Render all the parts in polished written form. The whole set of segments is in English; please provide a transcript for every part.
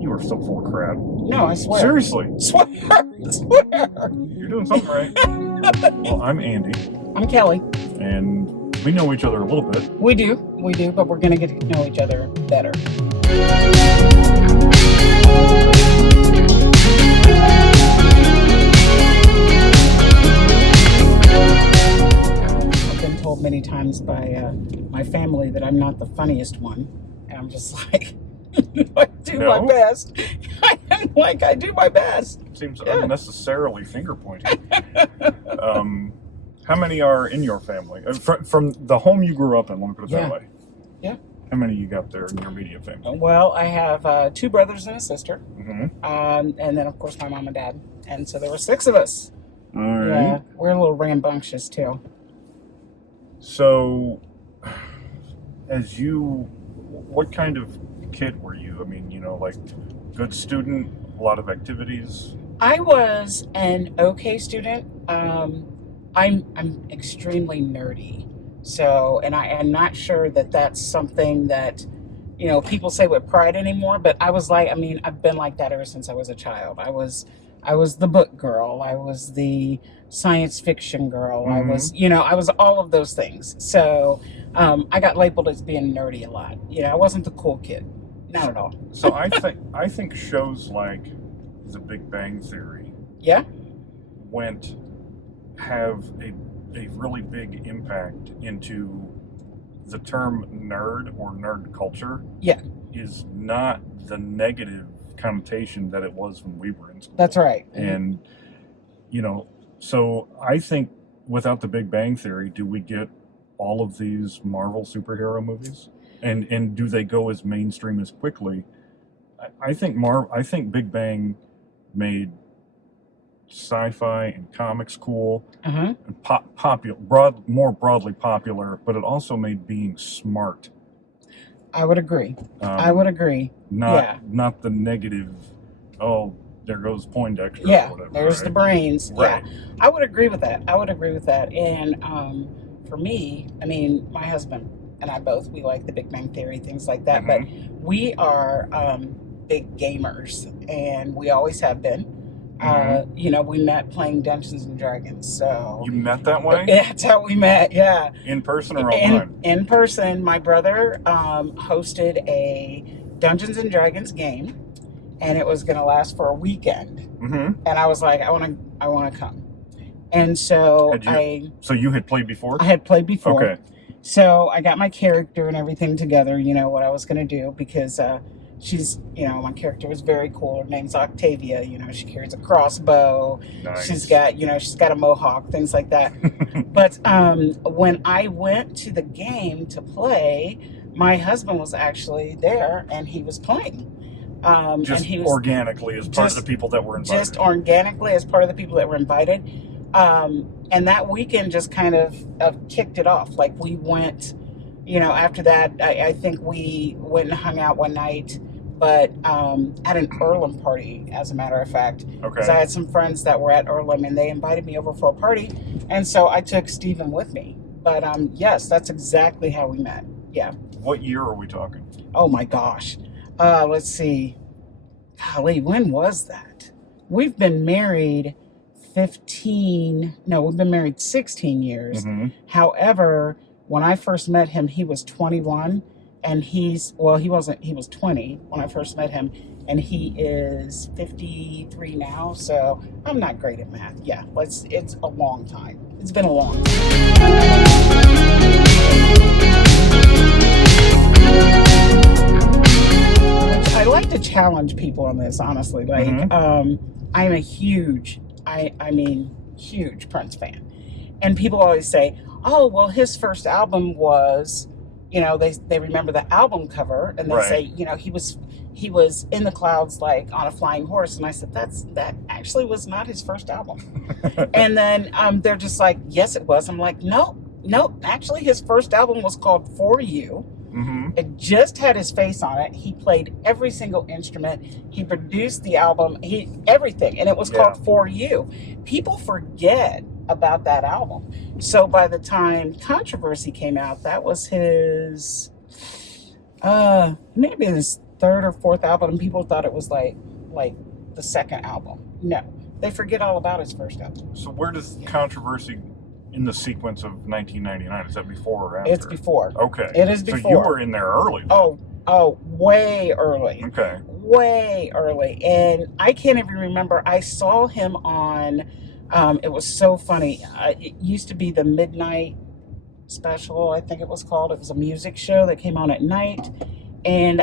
You are so full of crap. No, I swear. Seriously. Swear. You're doing something right. Well, I'm Andy. I'm Kelley. And we know each other a little bit. We do, but we're going to get to know each other better. I've been told many times by my family that I'm not the funniest one. And I'm just like, I do my best. I do my best. Seems unnecessarily finger pointing. How many are in your family? From the home you grew up in, let me put it that way. Yeah. How many you got there in your immediate family? Well, I have 2 brothers and a sister. Mm-hmm. And then, of course, my mom and dad. And so there were 6 of us. All right. Yeah, we're a little rambunctious, too. So, what kind of kid were you? I mean, like good student, a lot of activities? I was an okay student. I'm extremely nerdy. So, and I'm not sure that that's something that, people say with pride anymore, but I've been like that ever since I was a child. I was the book girl. I was the science fiction girl. Mm-hmm. I was all of those things. So, I got labeled as being nerdy a lot. I wasn't the cool kid. Not at all. So I think shows like The Big Bang Theory have a really big impact into the term nerd or nerd culture. Yeah. Is not the negative connotation that it was when we were in school. That's right. And, so I think without The Big Bang Theory, do we get all of these Marvel superhero movies? And do they go as mainstream as quickly? I think Big Bang made sci-fi and comics cool, and more broadly popular, but it also made being smart. I would agree. Not the negative. Oh, there goes Poindexter. Yeah, or whatever, there's the brains. Right. Yeah, I would agree with that. And for me, my husband and I both, we like The Big Bang Theory, things like that. Mm-hmm. But we are big gamers, and we always have been. Mm-hmm. We met playing Dungeons and Dragons. So you met that way? That's how we met. Yeah. In person or online? In person. My brother hosted a Dungeons and Dragons game, and it was going to last for a weekend. Mm-hmm. And I was like, I want to come. And so So you had played before? I had played before. Okay. So I got my character and everything together. What I was going to do, because she's, my character was very cool. Her name's Octavia. She carries a crossbow. Nice. She's got a mohawk, things like that. But when I went to the game to play, my husband was actually there, and he was playing. Organically as part of the people that were invited. Just organically as part of the people that were invited. And that weekend just kind of kicked it off. Like, we went, after that, I think we went and hung out one night, but at an Earlham party, as a matter of fact. Okay. Because I had some friends that were at Earlham, and they invited me over for a party, and so I took Stephen with me. But yes, that's exactly how we met. Yeah. What year are we talking? Oh my gosh. Let's see. Golly, when was that? We've been married 16 years. Mm-hmm. However, when I first met him, he was 21, and he was 20 when I first met him, and he is 53 now, so I'm not great at math. Yeah, it's a long time. It's been a long time. I like to challenge people on this, honestly. I'm a huge Prince fan. And people always say, oh, well, his first album was, they remember the album cover, and they say, he was in the clouds, like on a flying horse. And I said, that actually was not his first album. And then they're just like, yes, it was. I'm like, no, actually his first album was called For You. Mm-hmm. It just had his face on it. He played every single instrument. He produced the album, everything, and it was called For You. People forget about that album. So by the time Controversy came out, that was his maybe his third or fourth album, and people thought it was like the second album. No, they forget all about his first album. So where does controversy in the sequence of 1999? Is that before or after? It's before. Okay. It is before. So you were in there early. Oh, way early. Okay. Way early. And I can't even remember. I saw him on, it was so funny. It used to be the Midnight Special, I think it was called. It was a music show that came on at night. And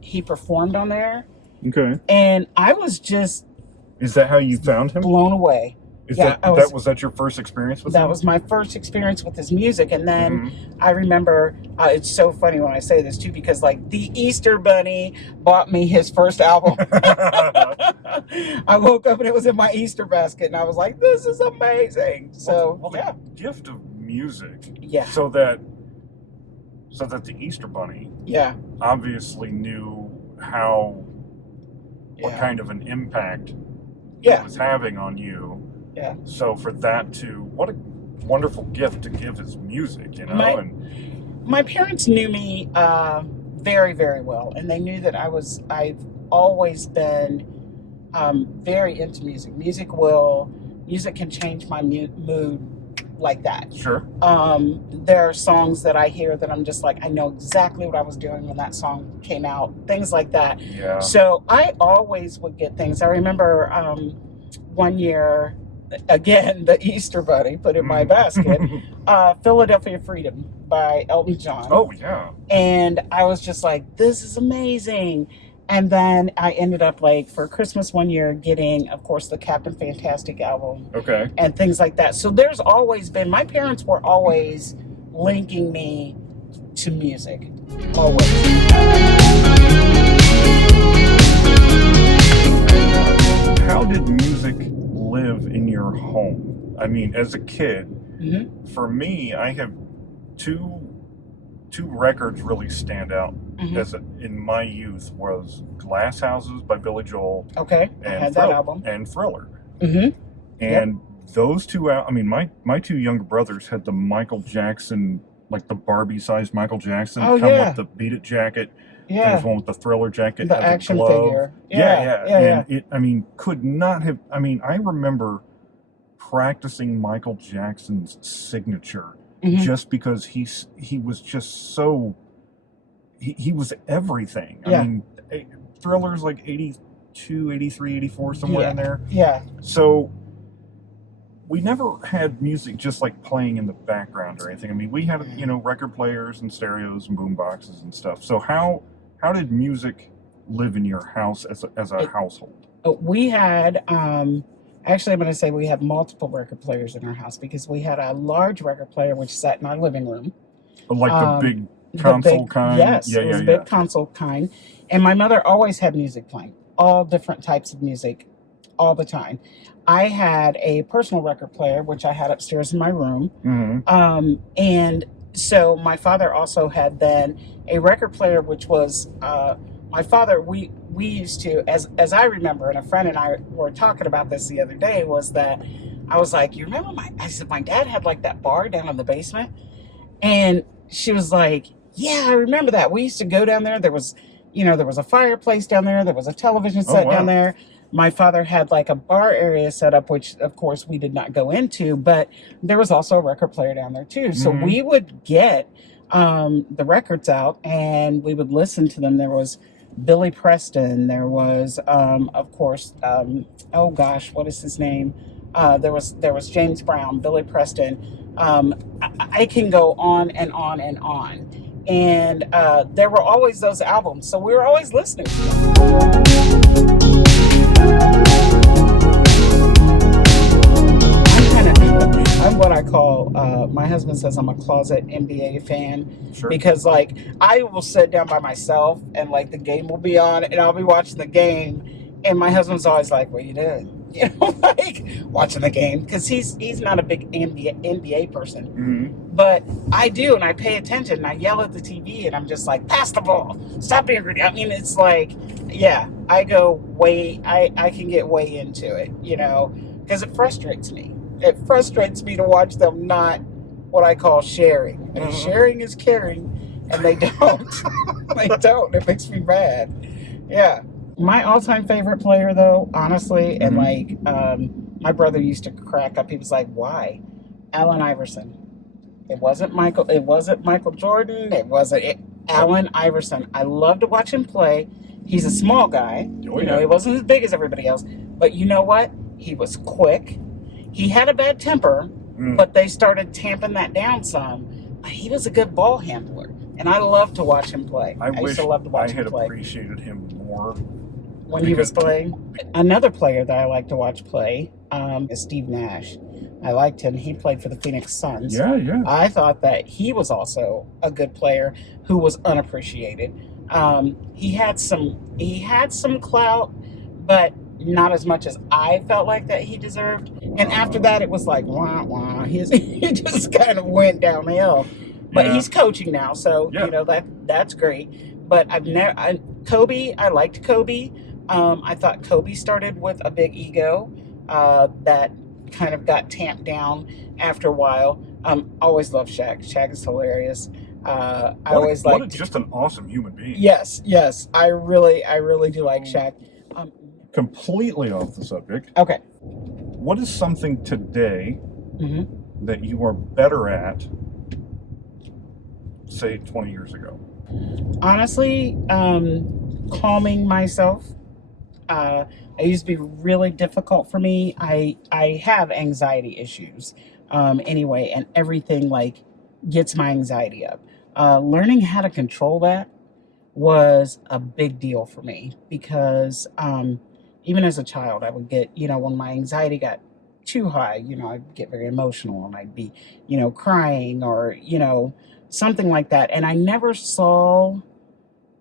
he performed on there. Okay. And I was just... Is that how you found him? Blown away. Was that your first experience with him? That was my first experience with his music. And then I remember, it's so funny when I say this too, because like the Easter Bunny bought me his first album. I woke up and it was in my Easter basket and I was like, this is amazing. So, the gift of music. Yeah. So that the Easter Bunny obviously knew what kind of an impact it was having on you. Yeah. So for that what a wonderful gift to give his music, you know. My parents knew me very, very well, and they knew that I've always been very into music. Music can change my mood like that. Sure. There are songs that I hear that I'm just like, I know exactly what I was doing when that song came out. Things like that. Yeah. So I always would get things. I remember one year, again, the Easter Bunny put in my basket, Philadelphia Freedom by Elton John. Oh, yeah. And I was just like, this is amazing. And then I ended up, like, for Christmas one year getting, of course, the Captain Fantastic album. Okay. And things like that. So there's always been, my parents were always linking me to music. Always. How did music live in your home? I mean, as a kid, for me, I have two records really stand out in my youth was Glass Houses by Billy Joel. Okay, I had that album. And Thriller. And those two, I mean, my two younger brothers had the Michael Jackson, like the Barbie-sized Michael Jackson, with the Beat It jacket. Yeah. There's one with the Thriller jacket. The action glove. figure. Yeah. And it, I mean, could not have, I mean, I remember practicing Michael Jackson's signature just because he was just so, he was everything. I mean, Thriller's like 82, 83, 84, somewhere in there. Yeah. So we never had music just like playing in the background or anything. I mean, we had, record players and stereos and boom boxes and stuff. So how did music live in your house as a household? We had, actually, I'm going to say we have multiple record players in our house because we had a large record player which sat in our living room. Like the big console kind? Yes, it was a big console kind. And my mother always had music playing, all different types of music, all the time. I had a personal record player, which I had upstairs in my room. And so my father also had then a record player, which was, my father, we used to, as I remember, and a friend and I were talking about this the other day, was that I was like, you remember I said, my dad had like that bar down in the basement. And she was like, yeah, I remember that. We used to go down there. There was a fireplace down there. There was a television set down there. My father had like a bar area set up, which of course we did not go into, but there was also a record player down there too. So we would get the records out and we would listen to them. There was Billy Preston. There was, of course, oh gosh, what is his name? There was James Brown, Billy Preston. I can go on and on and on. And there were always those albums. So we were always listening to them. I'm what I call, my husband says I'm a closet NBA fan. Sure. Because like I will sit down by myself and like the game will be on and I'll be watching the game and my husband's always like, what are you doing? Like watching the game because he's not a big NBA person, but I do, and I pay attention. And I yell at the TV, and I'm just like, "Pass the ball! Stop being greedy!" I mean, it's like, I go I can get way into it, because it frustrates me. It frustrates me to watch them not what I call sharing. And sharing is caring, and they don't. They don't. It makes me mad. Yeah. My all-time favorite player, though, honestly, and Mhm. like, my brother used to crack up. He was like, "Why?" Allen Iverson. It wasn't Michael. It wasn't Michael Jordan. It wasn't Allen Iverson. I love to watch him play. He's a small guy. Oh You know, yeah. he wasn't as big as everybody else. But you know what? He was quick. He had a bad temper, Mm. but they started tamping that down some. He was a good ball handler, and I love to watch him play. I used wish to love to I watch had him play appreciated him more when he was because playing. Another player that I like to watch play is Steve Nash. I liked him. He played for the Phoenix Suns. yeah. I thought that he was also a good player who was unappreciated. He had some clout, but not as much as I felt like that he deserved. And after that, it was like wah wah. He just kind of went downhill. But Yeah. he's coaching now, so Yeah. you know that's great. But Kobe. I liked Kobe. I thought Kobe started with a big ego that kind of got tamped down after a while. Always loved Shaq. Shaq is hilarious. I always what a liked. just an awesome human being. Yes. I really do like Shaq. Completely off the subject. Okay. What is something today hmm that you are better at, say 20 years ago? Honestly, calming myself. It used to be really difficult for me. I have anxiety issues anyway, and everything like gets my anxiety up. Learning how to control that was a big deal for me because even as a child, I would get, when my anxiety got too high, I'd get very emotional and I'd be, crying or, something like that. And I never saw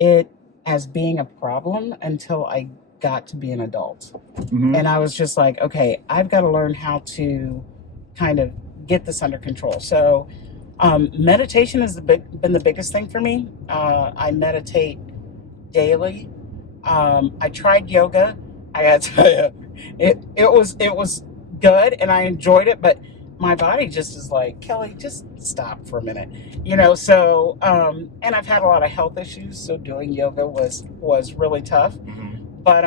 it as being a problem until I got to be an adult. Mhm. And I was just like, okay, I've got to learn how to kind of get this under control. So, meditation has been the biggest thing for me. I meditate daily. I tried yoga. I got to tell you, it was good and I enjoyed it, but my body just is like, Kelley, just stop for a minute, So, and I've had a lot of health issues, so doing yoga was really tough. Mhm. But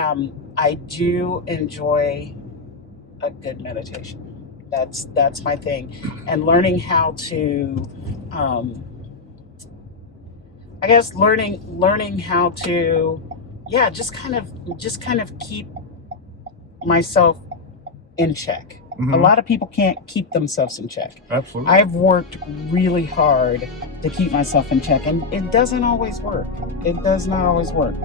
I do enjoy a good meditation. That's my thing, and learning how to, I guess learning how to, yeah, just kind of keep myself in check. A Mhm. lot of people can't keep themselves in check. Absolutely. I've worked really hard to keep myself in check, and it doesn't always work. It does not always work.